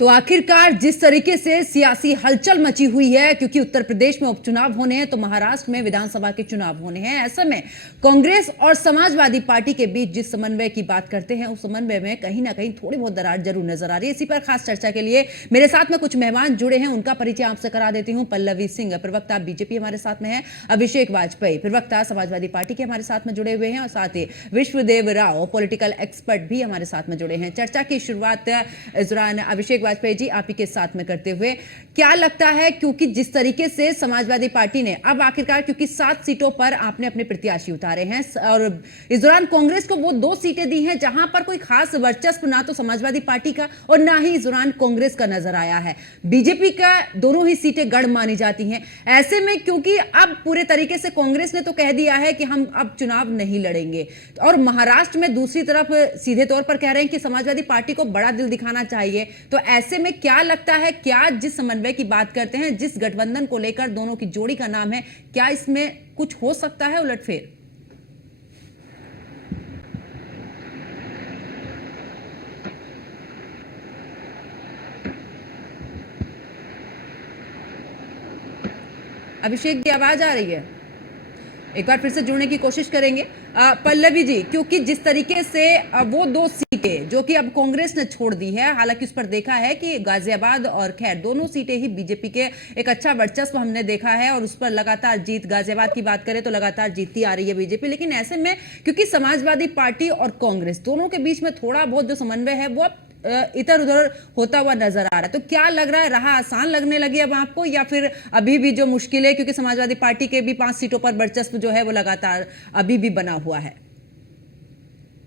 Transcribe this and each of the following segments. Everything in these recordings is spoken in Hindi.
तो आखिरकार जिस तरीके से सियासी हलचल मची हुई है, क्योंकि उत्तर प्रदेश में उपचुनाव होने हैं तो महाराष्ट्र में विधानसभा के चुनाव होने हैं। ऐसे में कांग्रेस और समाजवादी पार्टी के बीच जिस समन्वय की बात करते हैं उस समन्वय में कहीं ना कहीं थोड़ी बहुत दरार जरूर नजर आ रही है। इसी पर खास चर्चा के लिए मेरे साथ में कुछ मेहमान जुड़े हैं, उनका परिचय आपसे करा देती हूँ। पल्लवी सिंह, प्रवक्ता बीजेपी हमारे साथ में है। अभिषेक वाजपेयी, प्रवक्ता समाजवादी पार्टी के हमारे साथ में जुड़े हुए हैं। और साथ ही विश्वदेव राव, पॉलिटिकल एक्सपर्ट भी हमारे साथ में जुड़े हैं। चर्चा की शुरुआत इस दौरान अभिषेक वाजपेयी जी आप ही के साथ में करते हुए, क्या लगता है, क्योंकि जिस तरीके से समाजवादी पार्टी ने अब आखिरकार, क्योंकि 7 सीटों पर आपने अपने प्रत्याशी उतारे हैं और इस दौरान कांग्रेस को वो 2 सीटें दी हैं जहां पर कोई खास वर्चस्व ना तो समाजवादी पार्टी का और ना ही इस दौरान कांग्रेस का नजर आया है। बीजेपी का दोनों ही सीटें गढ़ मानी जाती हैं। ऐसे में क्योंकि अब पूरे तरीके से कांग्रेस ने तो कह दिया है कि हम अब चुनाव नहीं लड़ेंगे, और महाराष्ट्र में दूसरी तरफ सीधे तौर पर कह रहे हैं कि समाजवादी पार्टी को बड़ा दिल दिखाना चाहिए। तो ऐसे में क्या लगता है, क्या जिस समन्वय की बात करते हैं, जिस गठबंधन को लेकर दोनों की जोड़ी का नाम है, क्या इसमें कुछ हो सकता है उलटफेर? अभिषेक जी, आवाज आ रही है? एक बार फिर से जुड़ने की कोशिश करेंगे। पल्लवी जी, क्योंकि जिस तरीके से वो 2 सीटें जो कि अब कांग्रेस ने छोड़ दी है, हालांकि उस पर देखा है कि गाजियाबाद और खैर दोनों सीटें ही बीजेपी के एक अच्छा वर्चस्व हमने देखा है और उस पर लगातार जीत, गाजियाबाद की बात करें तो लगातार जीतती आ रही है बीजेपी। लेकिन ऐसे में क्योंकि समाजवादी पार्टी और कांग्रेस दोनों के बीच में थोड़ा बहुत जो समन्वय है वो इधर उधर होता हुआ नजर आ रहा है, तो क्या लग रहा है, रहा आसान लगने लगी अब आपको, या फिर अभी भी जो मुश्किल है, क्योंकि समाजवादी पार्टी के भी 5 सीटों पर वर्चस्व जो है वो लगातार अभी भी बना हुआ है?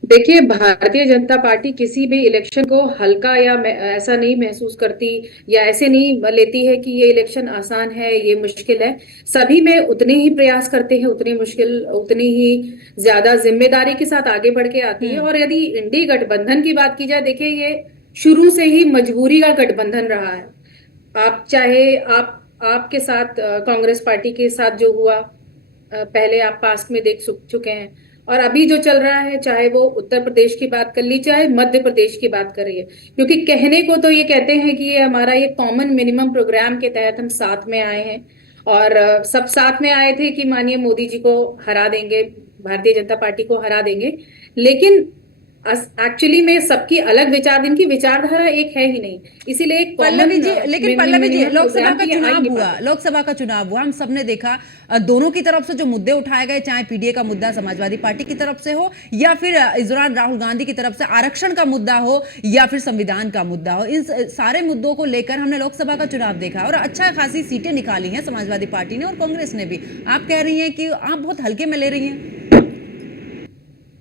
देखिए, भारतीय जनता पार्टी किसी भी इलेक्शन को हल्का या ऐसा नहीं महसूस करती या ऐसे नहीं लेती है कि ये इलेक्शन आसान है, ये मुश्किल है। सभी में उतने ही प्रयास करते हैं, उतनी मुश्किल, उतनी ही ज्यादा जिम्मेदारी के साथ आगे बढ़ के आती है। और यदि इंडी गठबंधन की बात की जाए, देखिए ये शुरू से ही मजबूरी का गठबंधन रहा है। आप चाहे आपके साथ कांग्रेस पार्टी के साथ जो हुआ पहले आप पास्ट में देख चुके हैं, और अभी जो चल रहा है, चाहे वो उत्तर प्रदेश की बात कर ली, चाहे मध्य प्रदेश की बात कर रही है। क्योंकि कहने को तो ये कहते हैं कि ये हमारा ये कॉमन मिनिमम प्रोग्राम के तहत हम साथ में आए हैं और सब साथ में आए थे कि माननीय मोदी जी को हरा देंगे, भारतीय जनता पार्टी को हरा देंगे। लेकिन एक्चुअली में सबकी अलग विचार, इनकी विचारधारा एक है ही नहीं, इसीलिए एक पल्लवी जी, लेकिन पल्लवी जी, लोकसभा का चुनाव हुआ, हम सबने देखा दोनों की तरफ से जो मुद्दे उठाए गए, चाहे पीडीए का मुद्दा समाजवादी पार्टी की तरफ से हो या फिर इस दौरान राहुल गांधी की तरफ से आरक्षण का मुद्दा हो या फिर संविधान का मुद्दा हो, इन सारे मुद्दों को लेकर हमने लोकसभा का चुनाव देखा और अच्छा खासी सीटें निकाली हैं समाजवादी पार्टी ने और कांग्रेस ने भी। आप कह रही हैं कि आप बहुत हल्के में ले रही हैं।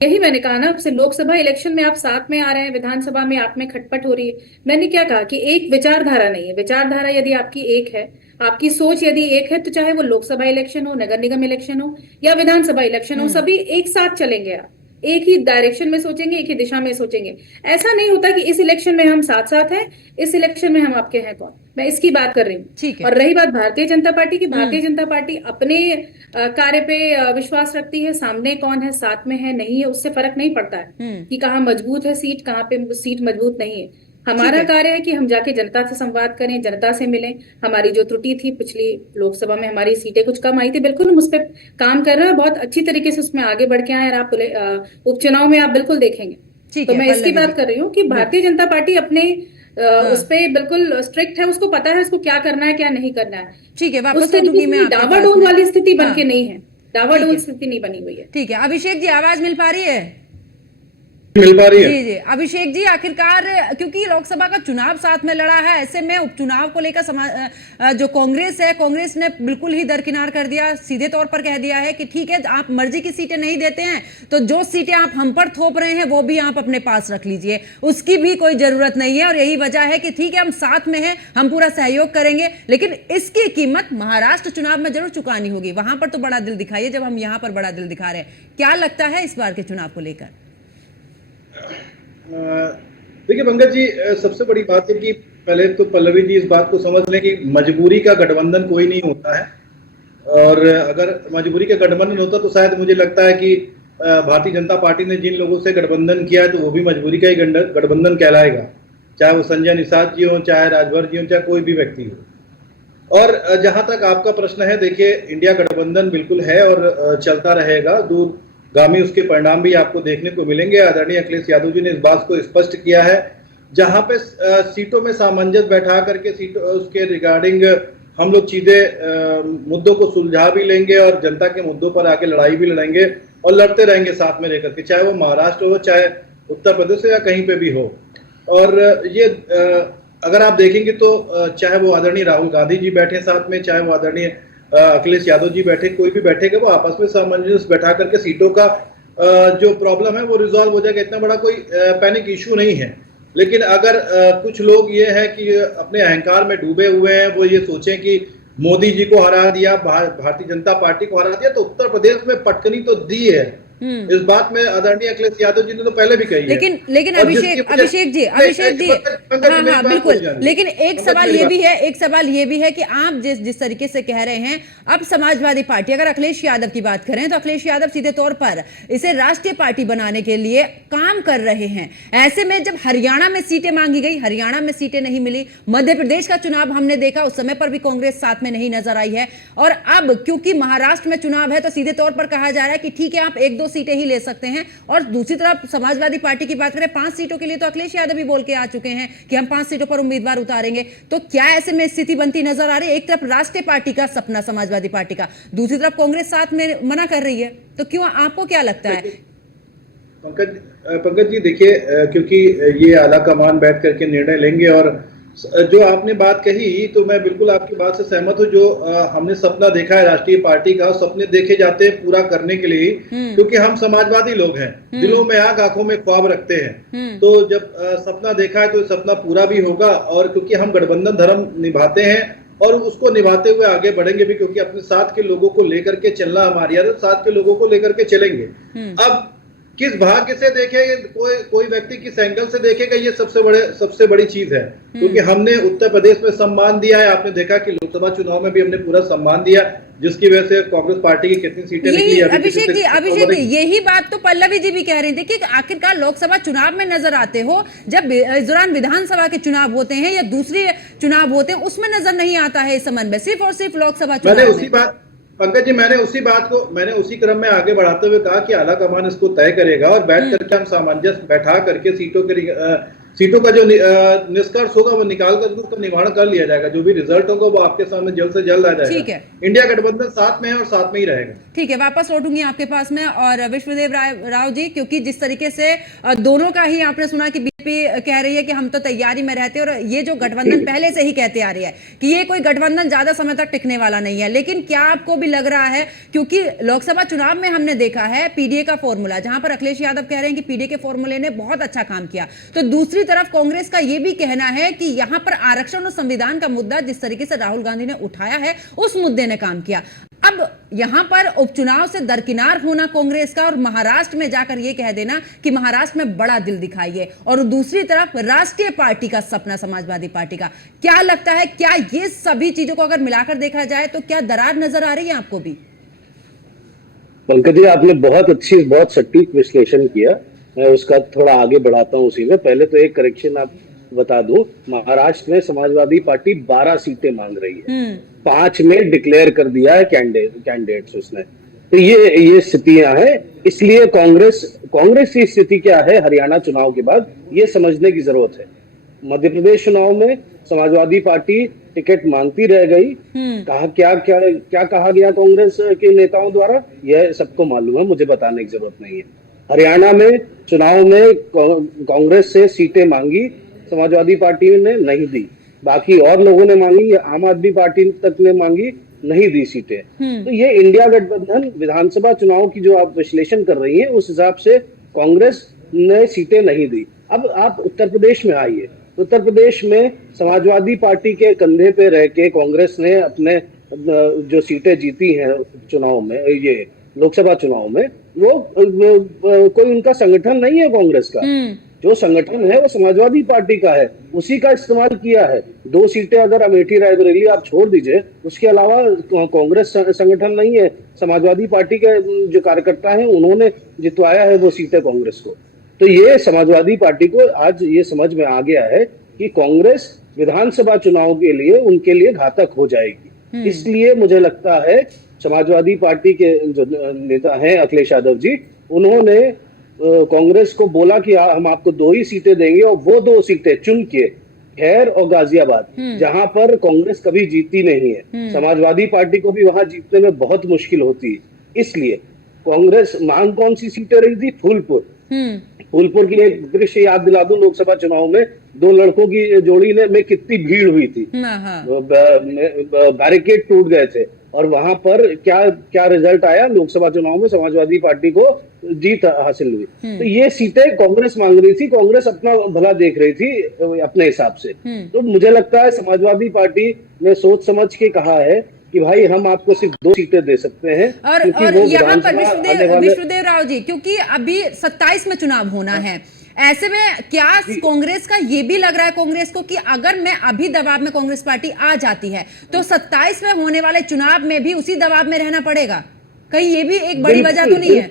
यही मैंने कहा ना आपसे, लोकसभा इलेक्शन में आप साथ में आ रहे हैं, विधानसभा में आप में खटपट हो रही है। मैंने क्या कहा कि एक विचारधारा नहीं है। विचारधारा यदि आपकी एक है, आपकी सोच यदि एक है, तो चाहे वो लोकसभा इलेक्शन हो, नगर निगम इलेक्शन हो या विधानसभा इलेक्शन हो, सभी एक साथ चलेंगे। आप एक ही डायरेक्शन में सोचेंगे, एक ही दिशा में सोचेंगे। ऐसा नहीं होता कि इस इलेक्शन में हम साथ साथ हैं, इस इलेक्शन में हम आपके हैं कौन। मैं इसकी बात कर रही हूँ। और रही बात भारतीय जनता पार्टी की, भारतीय जनता पार्टी अपने कार्य पे विश्वास रखती है। सामने कौन है, साथ में है, नहीं है, उससे फर्क नहीं पड़ता है कि कहाँ मजबूत है सीट, कहाँ पे सीट मजबूत नहीं है। हमारा कार्य है कि हम जाके जनता से संवाद करें, जनता से मिलें। हमारी जो त्रुटि थी पिछली लोकसभा में, हमारी सीटें कुछ कम आई थी, बिल्कुल हम उस पर काम कर रहे हैं, बहुत अच्छी तरीके से उसमें आगे बढ़ के आए। आप उपचुनाव में आप बिल्कुल देखेंगे। तो मैं इसकी बात कर रही हूँ कि भारतीय जनता पार्टी अपने उस पे बिल्कुल स्ट्रिक्ट है, उसको पता है उसको क्या करना है, क्या नहीं करना है। ठीक है, उस तरीके की डावाडोल वाली स्थिति बन के नहीं है, डावाडोल स्थिति नहीं बनी हुई है। ठीक है, अभिषेक जी आवाज मिल पा रही है? मिल पा रही है? जी जी, अभिषेक जी, आखिरकार क्योंकि लोकसभा का चुनाव साथ में लड़ा है, ऐसे में उपचुनाव को लेकर जो कांग्रेस है, कांग्रेस ने बिल्कुल ही दरकिनार कर दिया, सीधे तौर पर कह दिया है कि ठीक है, आप मर्जी की सीटें नहीं देते हैं तो जो सीटें आप हम पर थोप रहे हैं वो भी आप अपने पास रख लीजिए, उसकी भी कोई जरूरत नहीं है। और यही वजह है कि ठीक है, हम साथ में हैं, हम पूरा सहयोग करेंगे, लेकिन इसकी कीमत महाराष्ट्र चुनाव में जरूर चुकानी होगी। वहां पर तो बड़ा दिल दिखाइए जब हम यहां पर बड़ा दिल दिखा रहे हैं। क्या लगता है इस बार के चुनाव को लेकर? देखिए पंकज जी, सबसे बड़ी बात है कि पहले तो पल्लवी जी इस बात को समझ लें कि मजबूरी का गठबंधन कोई नहीं होता है, और अगर मजबूरी का गठबंधन होता तो शायद मुझे लगता है कि भारतीय जनता पार्टी ने जिन लोगों से गठबंधन किया है तो वो भी मजबूरी का ही गठबंधन कहलाएगा। चाहे वो संजय निषाद जी हो, चाहे राजभर जी हो, चाहे कोई भी व्यक्ति हो। और जहां तक आपका प्रश्न है, देखिए इंडिया गठबंधन बिल्कुल है और चलता रहेगा। दूरगामी उसके परिणाम भी आपको देखने को मिलेंगे। आदरणीय अखिलेश यादव जी ने इस बात को स्पष्ट किया है, जहां पे सीटों में सामंजस्य बैठा करके सीटों उसके रिगार्डिंग हम लोग चीजें मुद्दों को सुलझा भी लेंगे और जनता के मुद्दों पर आके लड़ाई भी लड़ेंगे और लड़ते रहेंगे साथ में रहकर के, चाहे वो महाराष्ट्र हो, चाहे उत्तर प्रदेश हो, या कहीं पे भी हो। और ये अगर आप देखेंगे तो चाहे वो आदरणीय राहुल गांधी जी बैठे साथ में, चाहे वो आदरणीय अखिलेश यादव जी बैठे, कोई भी बैठेगा, वो आपस में सामंजस्य बैठा करके सीटों का जो प्रॉब्लम है वो रिजॉल्व हो जाएगा। इतना बड़ा कोई पैनिक इशू नहीं है। लेकिन अगर कुछ लोग ये है कि अपने अहंकार में डूबे हुए हैं, वो ये सोचें कि मोदी जी को हरा दिया, भारतीय जनता पार्टी को हरा दिया, तो उत्तर प्रदेश में पटकनी तो दी है। इस बात में आदरणीय अखिलेश यादव जी ने तो पहले भी कही लेकिन है। लेकिन और अभिषेक जी हाँ हाँ बिल्कुल। लेकिन एक सवाल ये भी है कि आप जिस तरीके से कह रहे हैं, अब समाजवादी पार्टी, अगर अखिलेश यादव की बात करें तो अखिलेश यादव सीधे तौर पर इसे राष्ट्रीय पार्टी बनाने के लिए काम कर रहे हैं। ऐसे में जब हरियाणा में सीटें मांगी गई, हरियाणा में सीटें नहीं मिली, मध्य प्रदेश का चुनाव हमने देखा, उस समय पर भी कांग्रेस साथ में नहीं नजर आई है, और अब क्योंकि महाराष्ट्र में चुनाव है तो सीधे तौर पर कहा जा रहा है कि ठीक है, आप 1-2 सीटें ही ले सकते हैं। और दूसरी तरफ समाजवादी पार्टी की बात करें, 5 सीटों के लिए तो अखिलेश यादव भी बोल के आ चुके हैं कि हम 5 सीटों पर उम्मीदवार उतारेंगे। तो क्या ऐसे में स्थिति बनती नजर आ रही है? एक तरफ राष्ट्रीय पार्टी का सपना समाजवादी पार्टी का, दूसरी तरफ कांग्रेस साथ में मना कर रही है, तो क्यों, आपको क्या लगता है? पंकज जी देखिए, क्योंकि ये आला कमान बैठ करके निर्णय लेंगे, और जो आपने बात कही तो मैं बिल्कुल आपकी बात से सहमत हूँ। जो हमने सपना देखा है राष्ट्रीय पार्टी का, सपने देखे जाते हैं पूरा करने के लिए, क्योंकि हम समाजवादी लोग हैं, दिलों में आग आंखों में ख्वाब रखते हैं। तो जब सपना देखा है तो सपना पूरा भी होगा, और क्योंकि हम गठबंधन धर्म निभाते हैं और उसको निभाते हुए आगे बढ़ेंगे भी, क्योंकि अपने साथ के लोगों को लेकर के चलना हमारी आदत, साथ के लोगों को लेकर के चलेंगे। अब किस भाग्य से देखे, कोई व्यक्ति किस एंगल से देखेगा, ये सबसे बड़ी चीज है। क्योंकि हमने उत्तर प्रदेश में सम्मान दिया है, आपने देखा कि लोकसभा चुनाव में भी हमने पूरा सम्मान दिया, जिसकी वजह से कांग्रेस पार्टी की कितनी सीटें निकली। अभिषेक जी यही बात तो पल्लवी जी भी कह रही थी कि आखिरकार लोकसभा चुनाव में नजर आते हो, जब इस दौरान विधानसभा के चुनाव होते हैं या दूसरे चुनाव होते हैं, उसमें नजर नहीं आता है इस समन्वय, सिर्फ और सिर्फ लोकसभा चुनाव। पंकज जी, मैंने उसी क्रम में आगे बढ़ाते हुए कहा कि आला कमान इसको तय करेगा, और बैठ करके हम सामंजस्य बैठा करके सीटों का जो निष्कर्ष होगा वो निकाल करके उसका निवारण कर लिया जाएगा। जो भी रिजल्ट होगा वो आपके सामने जल्द से जल्द आ जाएगा। ठीक है, इंडिया गठबंधन साथ में है और साथ में ही रहेगा। ठीक है, वापस लौटूंगी आपके पास में। और विश्वदेव राव जी, क्योंकि जिस तरीके से दोनों का ही आपने सुना कि बीजेपी कह रही है कि हम तो तैयारी में रहते हैं, और ये जो गठबंधन पहले से ही कहते आ रही है कि ये कोई गठबंधन ज्यादा समय तक टिकने वाला नहीं है, लेकिन क्या आपको भी लग रहा है, क्योंकि लोकसभा चुनाव में हमने देखा है पीडीए का फॉर्मूला, जहां पर अखिलेश यादव कह रहे हैं कि पीडीए के फॉर्मूले ने बहुत अच्छा काम किया, तो दूसरी तरफ कांग्रेस का यह भी कहना है कि यहां पर आरक्षण और संविधान का मुद्दा जिस तरीके से राहुल गांधी ने उठाया है, उस मुद्दे ने काम किया। अब यहां पर उपचुनाव से दरकिनार होना कांग्रेस का, और महाराष्ट्र में जाकर यह कह देना कि महाराष्ट्र में बड़ा दिल दिखाइए, और दूसरी तरफ राष्ट्रीय पार्टी का सपना समाजवादी पार्टी का, क्या लगता है, क्या ये सभी चीजों को अगर मिलाकर देखा जाए तो क्या दरार नजर आ रही है आपको भी? पंकज जी, आपने बहुत सटीक विश्लेषण किया। मैं उसका थोड़ा आगे बढ़ाता हूँ उसी में। पहले तो एक करेक्शन आप बता दो, महाराष्ट्र में समाजवादी पार्टी 12 सीटें मांग रही है, 5 में डिक्लेयर कर दिया है कैंडिडेट्स उसने। तो ये स्थितियां हैं। इसलिए कांग्रेस की स्थिति क्या है हरियाणा चुनाव के बाद, ये समझने की जरूरत है। मध्य प्रदेश चुनाव में समाजवादी पार्टी टिकट मांगती रह गई। क्या कहा गया कांग्रेस के नेताओं द्वारा, यह सबको मालूम है, मुझे बताने की जरूरत नहीं है। हरियाणा में चुनाव में कांग्रेस से सीटें मांगी, समाजवादी पार्टी ने नहीं दी, बाकी और लोगों ने मांगी, आम आदमी पार्टी तक ने मांगी, नहीं दी सीटें। तो ये इंडिया गठबंधन विधानसभा चुनाव की जो आप विश्लेषण कर रही हैं, उस हिसाब से कांग्रेस ने सीटें नहीं दी। अब आप उत्तर प्रदेश में आइए, उत्तर प्रदेश में समाजवादी पार्टी के कंधे पे रह के कांग्रेस ने अपने जो सीटें जीती हैं चुनाव में, ये लोकसभा चुनाव में, वो कोई उनका संगठन नहीं है कांग्रेस का। जो संगठन है वो समाजवादी पार्टी का है, उसी का इस्तेमाल किया है। 2 सीटें अगर अमेठी रायबरेली आप छोड़ दीजिए, उसके अलावा कांग्रेस संगठन नहीं है, समाजवादी पार्टी के जो कार्यकर्ता हैं उन्होंने जितवाया है वो सीटें कांग्रेस को। तो ये समाजवादी पार्टी को आज ये समझ में आ गया है कि कांग्रेस विधानसभा चुनाव के लिए उनके लिए घातक हो जाएगी। इसलिए मुझे लगता है समाजवादी पार्टी के जो नेता हैं अखिलेश यादव जी, उन्होंने कांग्रेस को बोला कि हम आपको 2 ही सीटें देंगे और वो 2 सीटें चुन के खैर और गाजियाबाद, जहां पर कांग्रेस कभी जीती नहीं है, समाजवादी पार्टी को भी वहां जीतने में बहुत मुश्किल होती है। इसलिए कांग्रेस मांग कौन सी सीटें रही थी? फूलपुर। फूलपुर की एक दृश्य याद दिला दूं, लोकसभा चुनाव में 2 लड़कों की जोड़ी में कितनी भीड़ हुई थी, बैरिकेड टूट गए थे और वहां पर क्या क्या रिजल्ट आया? लोकसभा चुनाव में समाजवादी पार्टी को जीत हासिल हुई। तो ये सीटें कांग्रेस मांग रही थी, कांग्रेस अपना भला देख रही थी अपने हिसाब से। तो मुझे लगता है समाजवादी पार्टी ने सोच समझ के कहा है कि भाई हम आपको सिर्फ 2 सीटें दे सकते हैं। और यहाँ पर विष्णुदेव राव जी, क्योंकि अभी 27 में चुनाव होना है, ऐसे में क्या कांग्रेस का ये भी लग रहा है कांग्रेस को कि अगर मैं अभी दबाव में कांग्रेस पार्टी आ जाती है तो 27 में होने वाले चुनाव में भी उसी दबाव में रहना पड़ेगा? कहीं ये भी एक बड़ी वजह तो नहीं है?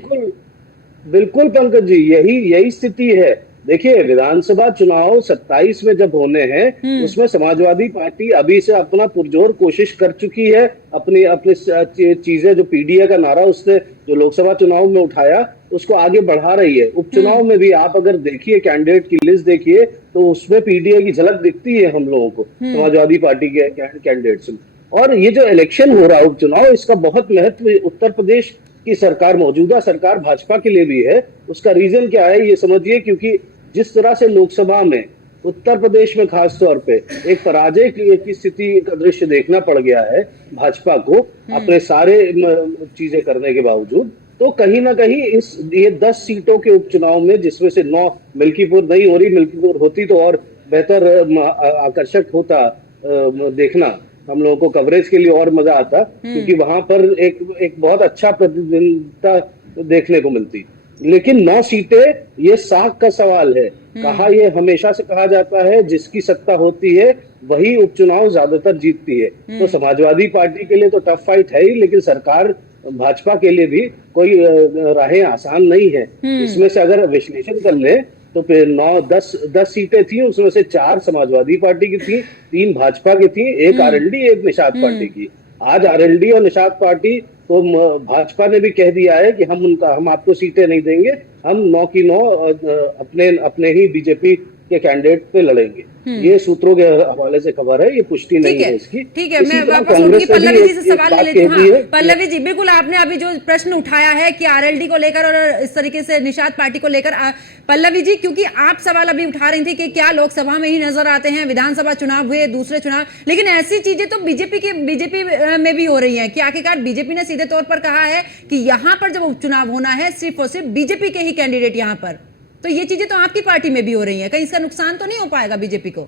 बिल्कुल पंकज जी, यही स्थिति है। देखिए, विधानसभा चुनाव 27 में जब होने हैं, उसमें समाजवादी पार्टी अभी से अपना पुरजोर कोशिश कर चुकी है। अपनी चीजें, जो पीडीए का नारा उसने जो लोकसभा चुनाव में उठाया, उसको आगे बढ़ा रही है। उपचुनाव में भी आप अगर देखिए, कैंडिडेट की लिस्ट देखिए, तो उसमें पीडीए की झलक दिखती है हम लोगों को, समाजवादी पार्टी के कैंडिडेट्स में। और ये जो इलेक्शन हो रहा है उपचुनाव, इसका बहुत महत्व उत्तर प्रदेश की सरकार, मौजूदा सरकार भाजपा के लिए भी है। उसका रीजन क्या है ये समझिए, क्योंकि जिस तरह से लोकसभा में, उत्तर प्रदेश में खास तौर पे एक पराजय की स्थिति का दृश्य देखना पड़ गया है भाजपा को, अपने सारे चीजें करने के बावजूद। तो कहीं ना कहीं ये 10 सीटों के उपचुनाव में, जिसमें से 9 मिल्कीपुर नहीं हो रही, मिल्कीपुर होती तो और बेहतर आकर्षक होता देखना, हम लोगों को कवरेज के लिए और मजा आता, क्योंकि वहां पर एक बहुत अच्छा प्रतिद्वंदिता देखने को मिलती। लेकिन 9 सीटें, ये साख का सवाल है। ये हमेशा से कहा जाता है, जिसकी सत्ता होती है वही उपचुनाव ज्यादातर जीतती है। तो समाजवादी पार्टी के लिए तो टफ फाइट है ही, लेकिन सरकार भाजपा के लिए भी कोई राहें आसान नहीं है। इसमें से अगर विश्लेषण कर ले तो फिर 9-10 सीटें थी, उसमें से 4 समाजवादी पार्टी की थी, 3 भाजपा की थी, 1 आरएलडी, 1 निषाद पार्टी की। आज आरएलडी और निषाद पार्टी तो भाजपा ने भी कह दिया है कि हम आपको सीटें नहीं देंगे, हम 9 की 9 अपने ही बीजेपी के कैंडिडेट पे लड़ेंगे। ये सूत्रों के हवाले से खबर है, ये पुष्टि नहीं है इसकी। ठीक है, मैं वापस उनकी पल्लवी जी से सवाल ले लेती हूँ। पल्लवी जी, बिल्कुल आपने अभी जो प्रश्न उठाया है कि आरएलडी को लेकर और इस तरीके से निषाद पार्टी को लेकर, पल्लवी जी, क्योंकि आप सवाल अभी उठा रही थी कि क्या लोकसभा में ही नजर आते हैं, विधानसभा चुनाव हुए, दूसरे चुनाव, लेकिन ऐसी चीजें तो बीजेपी में भी हो रही है कि आखिरकार बीजेपी ने सीधे तौर पर कहा है कि यहाँ पर जब उपचुनाव होना है सिर्फ और सिर्फ बीजेपी के ही कैंडिडेट यहाँ पर, तो ये चीजें तो आपकी पार्टी में भी हो रही हैं, कहीं इसका नुकसान तो नहीं हो पाएगा बीजेपी को?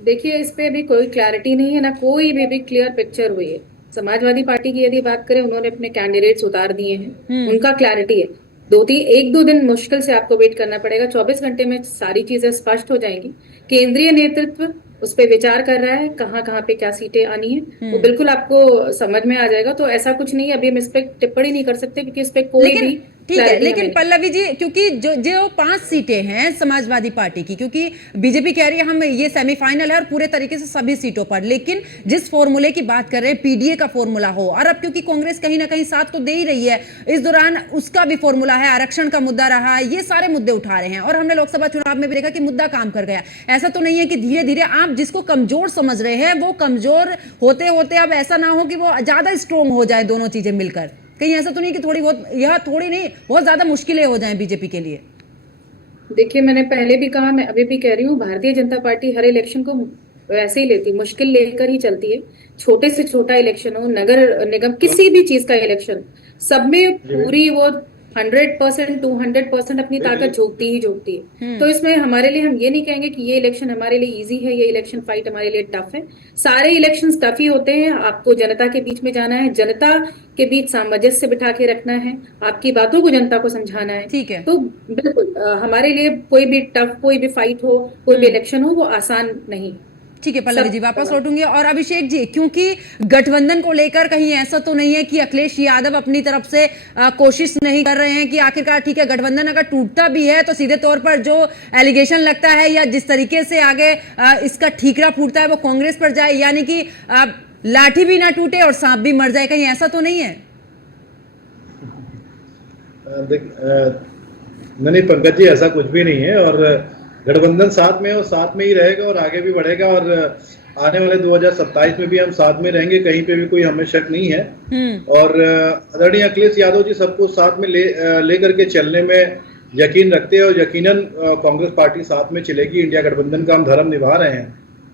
देखिए, इस पे अभी कोई क्लैरिटी नहीं है, ना कोई भी क्लियर पिक्चर हुई है। समाजवादी पार्टी की यदि बात करें, उन्होंने अपने कैंडिडेट्स उतार दिए हैं, उनका क्लैरिटी है। 1-2 दिन मुश्किल से आपको वेट करना पड़ेगा, 24 घंटे में सारी चीजें स्पष्ट हो जाएंगी। केंद्रीय नेतृत्व उस पर विचार कर रहा है, कहाँ पे क्या सीटें आनी है, वो बिल्कुल आपको समझ में आ जाएगा। तो ऐसा कुछ नहीं है, अभी हम इस पे टिप्पणी नहीं कर सकते, क्योंकि इस पे कोई भी ठीक है। लेकिन पल्लवी जी, क्योंकि जो 5 सीटें हैं समाजवादी पार्टी की, क्योंकि बीजेपी कह रही है हम ये सेमीफाइनल है और पूरे तरीके से सभी सीटों पर, लेकिन जिस फॉर्मूले की बात कर रहे हैं पीडीए का फॉर्मूला हो, और अब क्योंकि कांग्रेस कहीं ना कहीं साथ तो दे ही रही है, इस दौरान उसका भी फॉर्मूला है, आरक्षण का मुद्दा रहा है, ये सारे मुद्दे उठा रहे हैं। और हमने लोकसभा चुनाव में भी देखा कि मुद्दा काम कर गया। ऐसा तो नहीं है कि धीरे धीरे आप जिसको कमजोर समझ रहे हैं वो कमजोर होते होते अब ऐसा ना हो कि वो ज्यादा स्ट्रोंग हो जाए, दोनों चीजें मिलकर? कहीं ऐसा तो नहीं कि थोड़ी नहीं, बहुत ज्यादा मुश्किलें हो जाएं बीजेपी के लिए? देखिए, मैंने पहले भी कहा, मैं अभी भी कह रही हूँ, भारतीय जनता पार्टी हर इलेक्शन को वैसे ही लेती, मुश्किल लेकर ही चलती है। छोटे से छोटा इलेक्शन हो, नगर निगम, किसी भी चीज का इलेक्शन, सब में पूरी वो 100% 200% अपनी ताकत झोंकती है। तो इसमें हमारे लिए, हम ये नहीं कहेंगे कि ये इलेक्शन हमारे लिए इजी है, ये इलेक्शन फाइट हमारे लिए टफ है। सारे इलेक्शंस टफ ही होते हैं। आपको जनता के बीच में जाना है, जनता के बीच सामंजस्य बिठा के रखना है, आपकी बातों को जनता को समझाना है। ठीक है। तो बिल्कुल हमारे लिए कोई भी टफ, कोई भी फाइट हो, कोई भी इलेक्शन हो, वो आसान नहीं। ठीक है पल्लवी जी, वापस लौटूंगी। और अभिषेक जी, क्योंकि गठबंधन को लेकर कहीं ऐसा तो नहीं है कि अखिलेश यादव अपनी तरफ से कोशिश नहीं कर रहे हैं कि आखिरकार ठीक है गठबंधन अगर टूटता भी है तो सीधे तौर पर जो एलिगेशन लगता है या जिस तरीके से आगे इसका ठीकरा फूटता है वो कांग्रेस पर जाए, यानी कि लाठी भी ना टूटे और सांप भी मर जाए, कहीं ऐसा तो नहीं है? नहीं पंकज जी, ऐसा कुछ भी नहीं है। और गठबंधन साथ में और साथ में ही रहेगा और आगे भी बढ़ेगा, और आने वाले 2027 में भी हम साथ में रहेंगे, कहीं पे भी कोई हमें शक नहीं है। और आदरणीय अखिलेश यादव जी सबको साथ में ले करके चलने में यकीन रखते हैं, और यकीनन कांग्रेस पार्टी साथ में चलेगी। इंडिया गठबंधन का हम धर्म निभा रहे हैं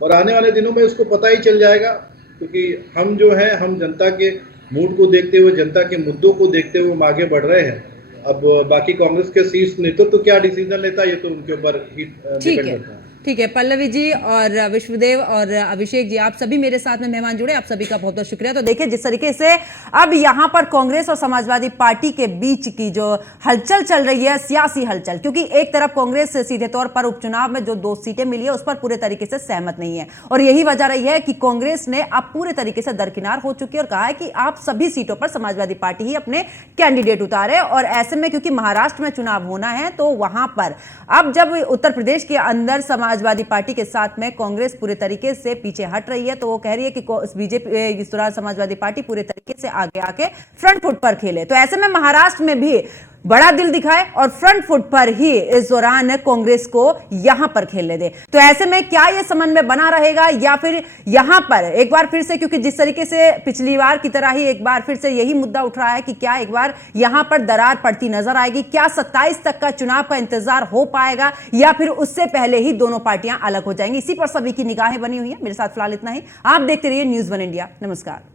और आने वाले दिनों में उसको पता ही चल जाएगा, क्योंकि हम जो है हम जनता के मूड को देखते हुए, जनता के मुद्दों को देखते हुए हम आगे बढ़ रहे हैं। अब बाकी कांग्रेस के शीर्ष नेतृत्व क्या डिसीजन लेता है ये तो उनके ऊपर ही डिपेंड करता है। ठीक है पल्लवी जी और विश्वदेव और अभिषेक जी, आप सभी मेरे साथ में मेहमान जुड़े, आप सभी का बहुत बहुत शुक्रिया। तो देखिए जिस तरीके से अब यहां पर कांग्रेस और समाजवादी पार्टी के बीच की जो हलचल चल रही है, सियासी हलचल, क्योंकि एक तरफ कांग्रेस सीधे तौर पर उपचुनाव में जो 2 सीटें मिली है उस पर पूरे तरीके से सहमत नहीं है, और यही वजह रही है कि कांग्रेस ने अब पूरे तरीके से दरकिनार हो चुकी है और कहा है कि आप सभी सीटों पर समाजवादी पार्टी ही अपने कैंडिडेट उतारे। और ऐसे में क्योंकि महाराष्ट्र में चुनाव होना है तो वहां पर अब जब उत्तर प्रदेश के अंदर समाजवादी पार्टी के साथ में कांग्रेस पूरे तरीके से पीछे हट रही है, तो वो कह रही है कि बीजेपी इस दौरान समाजवादी पार्टी पूरे तरीके से आगे आके फ्रंट फुट पर खेले। तो ऐसे में महाराष्ट्र में भी बड़ा दिल दिखाए और फ्रंट फुट पर ही इस दौरान कांग्रेस को यहां पर खेलने दे। तो ऐसे में क्या यह समन्वय बना रहेगा या फिर यहां पर एक बार फिर से, क्योंकि जिस तरीके से पिछली बार की तरह ही एक बार फिर से यही मुद्दा उठ रहा है कि क्या एक बार यहां पर दरार पड़ती नजर आएगी? क्या 27 तक का चुनाव का इंतजार हो पाएगा या फिर उससे पहले ही दोनों पार्टियां अलग हो जाएंगी? इसी पर सभी की निगाहें बनी हुई है। मेरे साथ फिलहाल इतना ही। आप देखते रहिए न्यूज़ 1 इंडिया। नमस्कार।